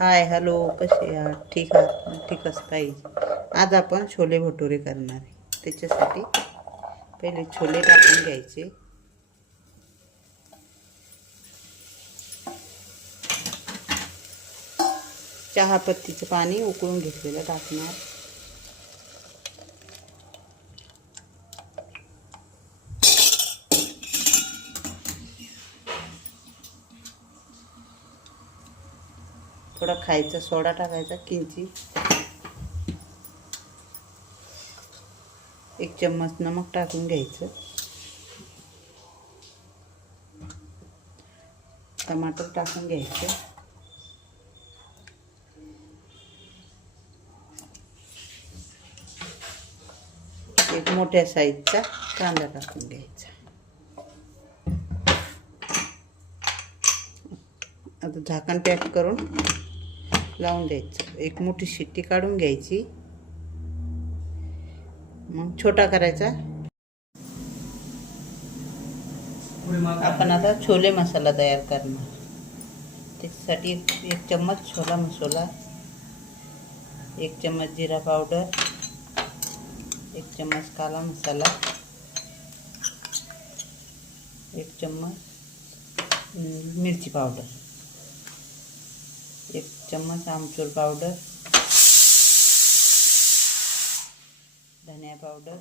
Hi hello, कसे आहात? ठीक आहात? ठीकच पाहिजे. आज आपण छोले भटुरे करणार आहे. त्याच्यासाठी पहिले छोले टाकून घ्यायचे. चहापत्तीचं पाणी उकळून घेतलेलं टाकणार. थोडा खायचा सोडा टाकायचा किंचित. 1 चम्मच नमक टाकून घ्यायचं. टमाटर टाकून घ्यायचं. एक मोठ्या साईजचा कांदा टाकून घ्यायचा. आता झाकण पॅक करून लावून द्यायचं. एक मोठी शिट्टी काढून घ्यायची. मग छोटा करायचा. आपण आता छोले मसाला तयार करणार. त्याच्यासाठी 1 चम्मच छोला मसाला, 1 चम्मच जिरा पावडर, 1 चम्मच काला मसाला, 1 चम्मच मिरची पावडर, 1 चम्मच आमचूर पावडर, धनिया पावडर,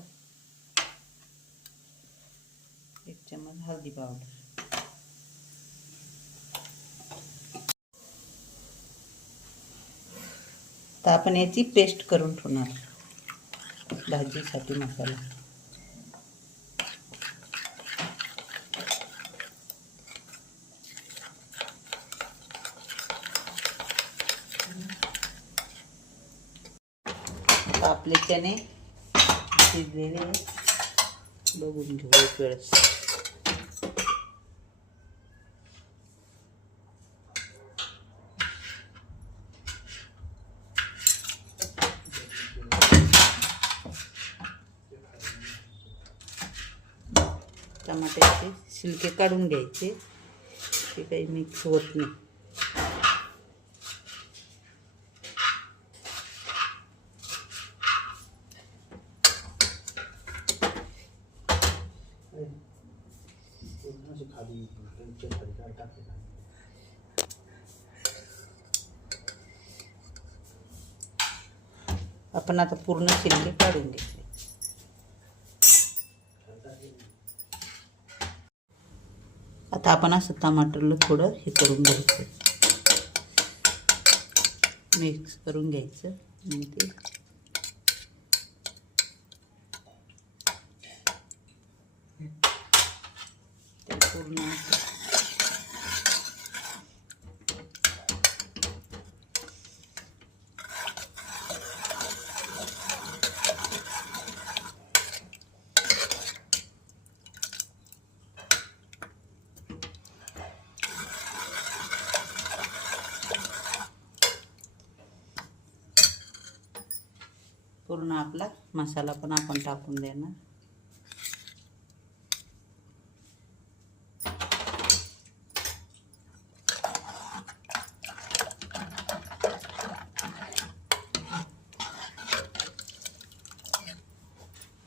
1 चम्मच हल्दी पावडर. तर आपण याची पेस्ट करून ठेवणार भाजीसाठी मसाला. आपले चणे शिजलेले बघून घेऊ एक वेळेस. टमाट्याचे छिलके काढून घ्यायचे. ते काही मिक्स होत नाही. आपण आता पूर्ण छिलके काढून घेतले. आता आपण असं टमाटरला थोडं हे करून घ्यायचं, मिक्स करून घ्यायचं. ते पूर्ण पूर्ण आपला मसाला पण आपण टाकून देणार.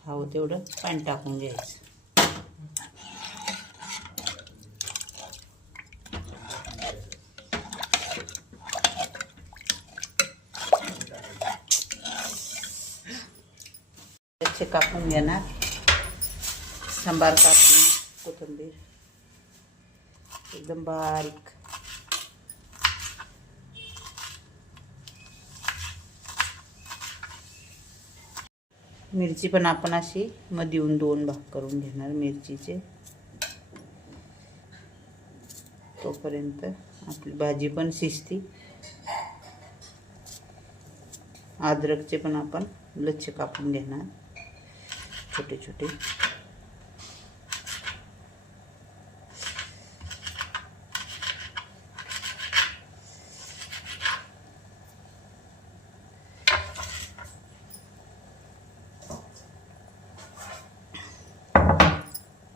हवं तेवढं पाणी टाकून घ्यायचं. कापून घेणार. सांबार कापून, कोथिंबीर एकदम बारीक. मिरची पण आपण अशी मधून 2 भाग करून घेणार मिरचीचे. तोपर्यंत आपली भाजी पण शिजती. अद्रकचे पण आपण लच्छे कापून घेणार छोटे छोटे.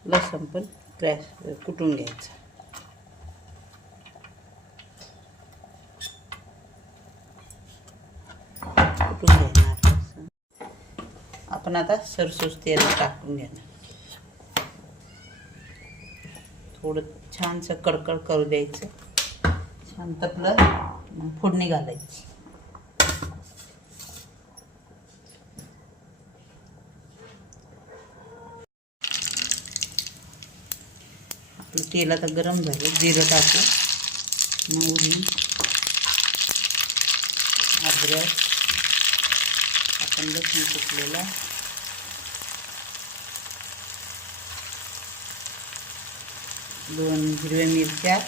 लसूण पण कुटून घ्यायचं. परतून घेणार असं. आपण आता सरसोच तेल टाकून घेणार. थोडं छानसं कडकड करू द्यायचं. छान तपलं फोडणी घालायची. आपलं तेल आता गरम झालं. जिरं टाकू, मोहरी, अद्रक, आपण लसूण कुटलेला, 2 हिरव्या मिरच्या,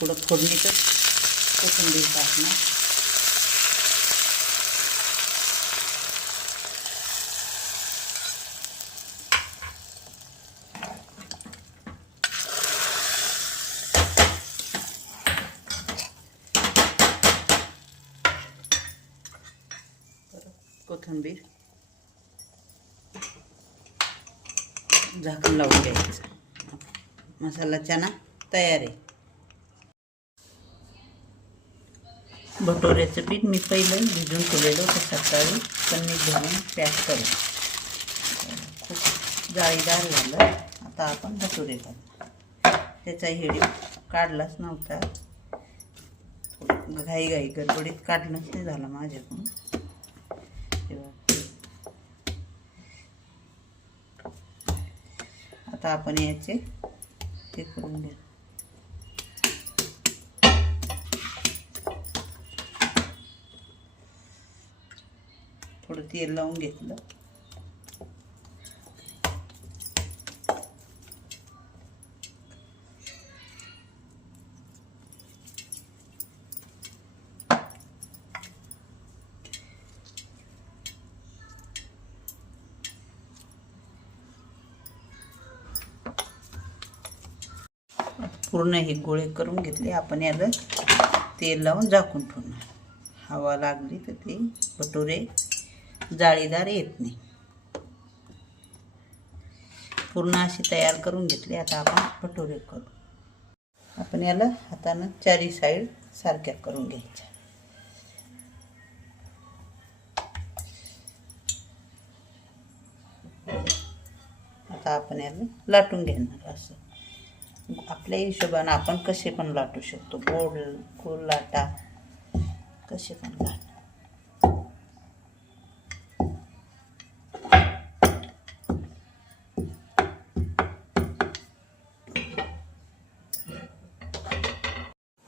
थोडं फोडणीचं कोथिंबीर टाकणार. कोथिंबीर झाकण लावून घ्यायचं. मसाला चना तयार आहे. भटोऱ्याचं पीठ मी पहिलं भिजून ठेवलेलं होतं सकाळी. कणिक घालून पॅक करून खूप जाळीदार झालं. आता आपण भटोरे करणार. त्याचा व्हिडिओ काढलाच नव्हता. घाई गडबडीत काढलंच नाही झालं माझ्याकडून. आता आपण याचे ते करून घ्या. थोडं तेल लावून घेतलं. पूर्ण हे गोळे करून घेतले. आपण याला तेल लावून झाकून ठेवणार. हवा लागली तर ते भटुरे जाळीदार येत नाही. पूर्ण अशी तयार करून घेतली. आता आपण भटुरे करू. आपण याला हातानं चारी साईड सारख्या करून घ्यायच्या. आता आपण याला लाटून घेणार. असं आपल्या हिशोबाने आपण कसे पण लाटू शकतो. गोल लाटा, कसे पण लाटा.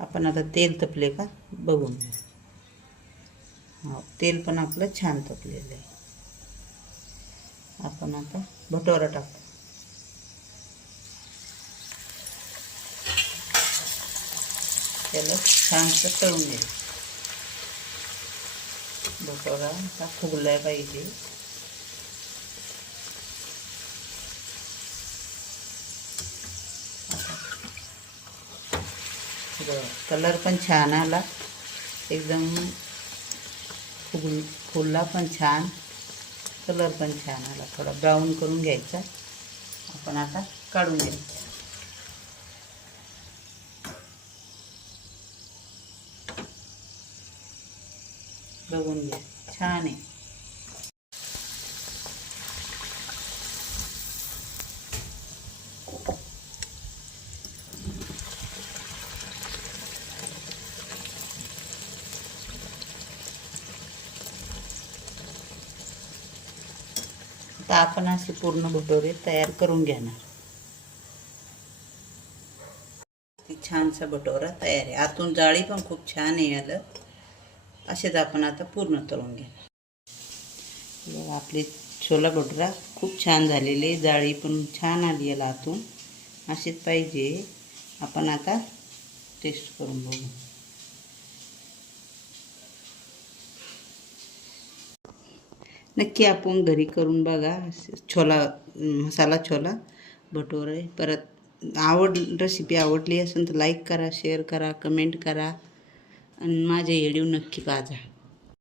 आपण आता तेल तपले का बघून. हो, तेल पण आपलं छान तपलेलं आहे. आपण आता भटोरा टाकू. त्याला छानसं तळून घ्यायचं. भटोरा असा फुगला पाहिजे. कलर पण छान आला. एकदम फुलला पण छान. कलर पण छान आला. थोडा ब्राऊन करून घ्यायचा. आपण आता काढून घ्यायचं. बघून घ्या, छान आहे. आता आपण असे पूर्ण भटोरे तयार करून घेणार. छानसा भटोरा तयार आहे. आतून जाळी पण खूप छान आहे याला. असेच आपण आता पूर्ण तळून घेणार. आपले छोला भटुरा खूप छान झालेले. जाळी पण छान आली याला आतून. असेच पाहिजे. आपण आता टेस्ट करून बघू. नक्की आपण घरी करून बघा. मसाला छोला भटुरे. परत रेसिपी आवडली असेल तर लाईक करा, शेअर करा, कमेंट करा आणि माझे व्हिडिओ नक्की पाहा.